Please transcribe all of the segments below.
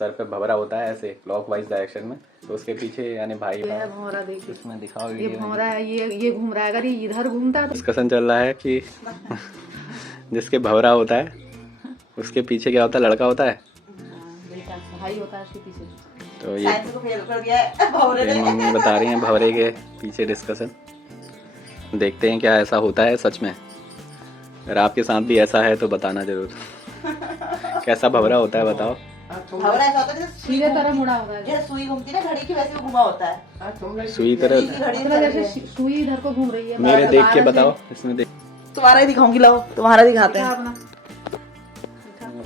Sir पे भंवरा होता है ऐसे क्लॉकवाइज डायरेक्शन में, तो उसके पीछे यानी भाई ये है भंवरा। देखिए इसमें दिखाओ ये वीडियो में। भंवरा है, ये घूम रहा है। अगर ये इधर घूमता तो डिस्कशन चल रहा है कि जिसके भंवरा होता है उसके पीछे क्या होता है, लड़का होता है। बेटा भाई होता है उसके पीछे। तो ये मम्मी बता रही हैं भंवरे के पीछे डिस्कशन। देखते हैं क्या ऐसा होता है सच में। अगर आपके साथ भी ऐसा है तो बताना जरूर। कैसा भंवरा होता है बताओ। भंवरा ऐसा होता है जैसे सीधे तरह मुड़ा होता है, जैसे सुई घूमती है ना घड़ी की, वैसे वो घुमा होता है। सुई तरह घड़ी मतलब जैसे सुई इधर को घूम रही है। मेरे देख के बारह से- बताओ इसमें देख तुम्हारा ही दिखाऊंगी, लाओ तुम्हारा दिखाते दिखा हैं। अपना।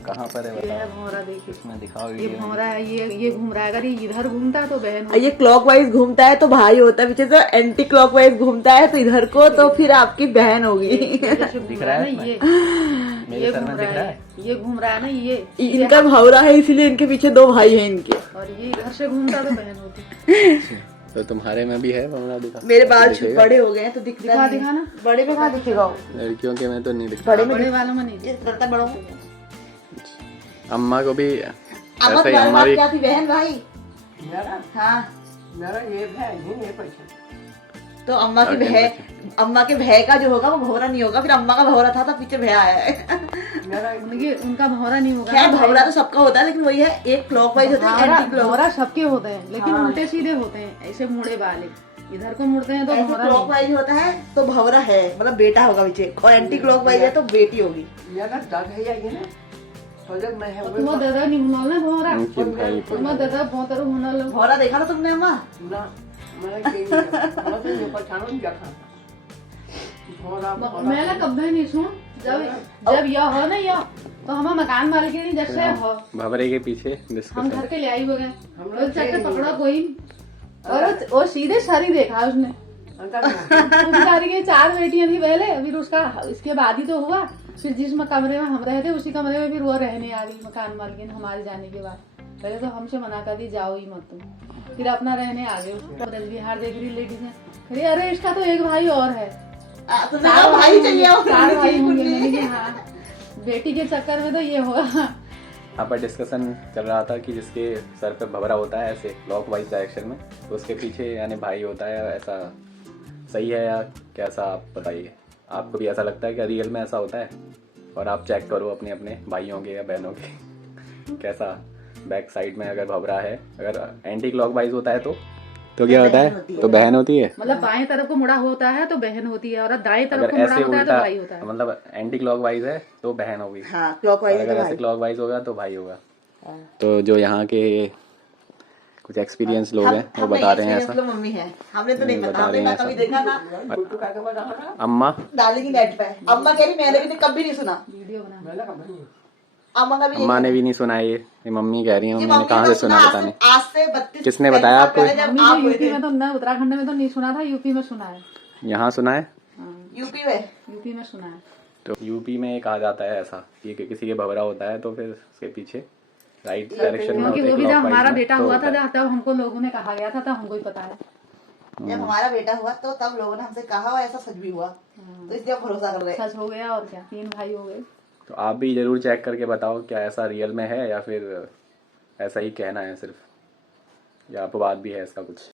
कहाँ पर है ये बताओ। है भंवरा। देखिए इसमें दिखाओ ये वीडियो में। भंवरा है, ये घूम रहा है। अगर ये इधर घूमता तो बहन ये क्लॉकवाइज घूमता है तो भाई होता है, पीछे से एंटी क्लॉकवाइज घूमता है तो इधर को, तो फिर आपकी बहन होगी। दिख रहा है ना ये मेरे सर में दिख रहा है। ये घूम रहा है ना ये इनका भंवरा है इसीलिए इनके पीछे दो भाई हैं इनके। और ये इधर से घूमता तो बहन होती। तो तुम्हारे में भी है भंवरा दिखा। मेरे बाल दिखेगा? बड़े हो गए हैं तो दिखता दिखा नहीं। दिखा ना। बड़े में कहाँ दिखेगा वो? लड़कियों के में तो नहीं दिखता। बड़े वालों में नहीं ये करता बड़ों में। अम्मा को भी अम्मा ऐसा ही, तुम्हारे अम्मा बाप भी क्या थी, बहन भाई? मेरा हाँ मेरा ये है नहीं ये पैसा। तो अम्मा की और भय, क्या अम्मा के भय का जो होगा वो भंवरा नहीं होगा। फिर अम्मा का भंवरा था तो पीछे भय आया है। मेरा उनका भंवरा नहीं होगा। खैर भंवरा तो सबका होता है, लेकिन वही है, एक क्लॉकवाइज होता है, एंटी क्लॉक। भंवरा सबके होते हैं, लेकिन उल्टे सीधे होते हैं। ऐसे मुड़े वाले इधर को मुड़ते हैं तो ऐसे भंवरा नहीं। क्लॉकवाइज होता है तो भंवरा है, मतलब बेटा होगा पीछे, और एंटी क्लॉकवाइज है तो बेटी होगी। मेरा दाग है ये ना तो जब मैं है तुम्हारा दादा नहीं होना ना भंवरा। उनके भाई को। तुम्हारा दादा बहुत होना लो। भंवरा देखा ना तुमने अम्मा? ना मैं कहीं मैं तो ये पहचानो नहीं देखा थोड़ा मैं ना कभी नहीं सुन। जब यह हो ना यह तो हमारा मकान मालिक नहीं जैसे हो भंवरे के पीछे हम डिस्कशन। घर के ले आई हो गए। वो चक्कर पकड़ा कोई और वो सीधे सारी देखा उसने। वो बेचारी की 4 बेटियां थी पहले, फिर उसका इसके बाद ही तो हुआ। फिर जिस कमरे में हम रहे थे उसी कमरे में फिर वो रहने आ गई मकान मालकिन हमारे जाने के बाद। पहले तो हमसे मना कर दी जाओ ही मत तुम, फिर अपना रहने आ गए। उसको बिहार देख रही लेडीज है, अरे अरे इसका तो एक भाई और है। तुमने कहा भाई चाहिए हो? 4 भाई होंगे। मैंने कहा, हाँ बेटी के चक्कर में तो ये होगा। यहाँ पर डिस्कशन चल रहा था कि जिसके सर पे भंवरा होता है ऐसे क्लॉकवाइज डायरेक्शन में, तो उसके पीछे यानी भाई होता है। ऐसा सही है या कैसा, आप बताइए। आपको भी ऐसा लगता है कि रियल में ऐसा होता है? और आप चेक करो अपने अपने भाइयों के या बहनों के कैसा बैक साइड में अगर भंवरा है। अगर एंटी क्लॉकवाइज होता है तो क्या होता है? तो बहन होती है। मतलब बाएं तरफ को मुड़ा होता है तो बहन होती है, और दाएं तरफ अगर को मुड़ा ऐसे होता है तो उल्टा भाई होता है। मतलब एंटी क्लॉकवाइज है तो बहन होगी। हाँ और क्लॉकवाइज है अगर तो ऐसे भाई। क्लॉकवाइज होगा तो भाई होगा। हाँ। तो जो यहाँ के कुछ एक्सपीरियंस लोग हैं वो हम बता रहे हैं experience ऐसा। लोग मम्मी है, हमने तो नहीं बता पता, हमने रहे ना हैं कभी ऐसा। देखा ना। बुट्टू का बता रहा अम्मा डालेंगी नेट पे। अम्मा कह रही मैंने भी कभी नहीं सुना। वीडियो बना। मैंने कहा नहीं अम्मा का भी अम्मा ने भी नहीं सुना ये मम्मी कह रही है। ये मैंने कहाँ से सुना पता नहीं। आज से 32 किसने बताया आपको? जब मम्मी आप को हुए यूपी थे। में तो न उत्तराखंड में तो नहीं सुना था, यूपी में सुना है। यहाँ सुना है। यूपी में यूपी में सुना है। तो यूपी में कहा जाता है ऐसा कि किसी के भंवरा होता है तो फिर उसके पीछे राइट डायरेक्शन में क्योंकि होते वो भी हैं, जब clockwise हमारा में, बेटा तो हुआ होता था है। तब हमको लोगों ने कहा गया था, तब हमको ही पता है। जब हमारा बेटा हुआ तो तब लोगों ने हमसे कहा और ऐसा सच भी हुआ, तो इसलिए हम भरोसा कर रहे हैं। सच हो गया और क्या, 3 भाई हो गए। तो आप भी जरूर चेक करके बताओ क्या ऐसा रियल में है या फिर ऐसा ही कहना है सिर्फ, या अपवाद भी है इसका कुछ।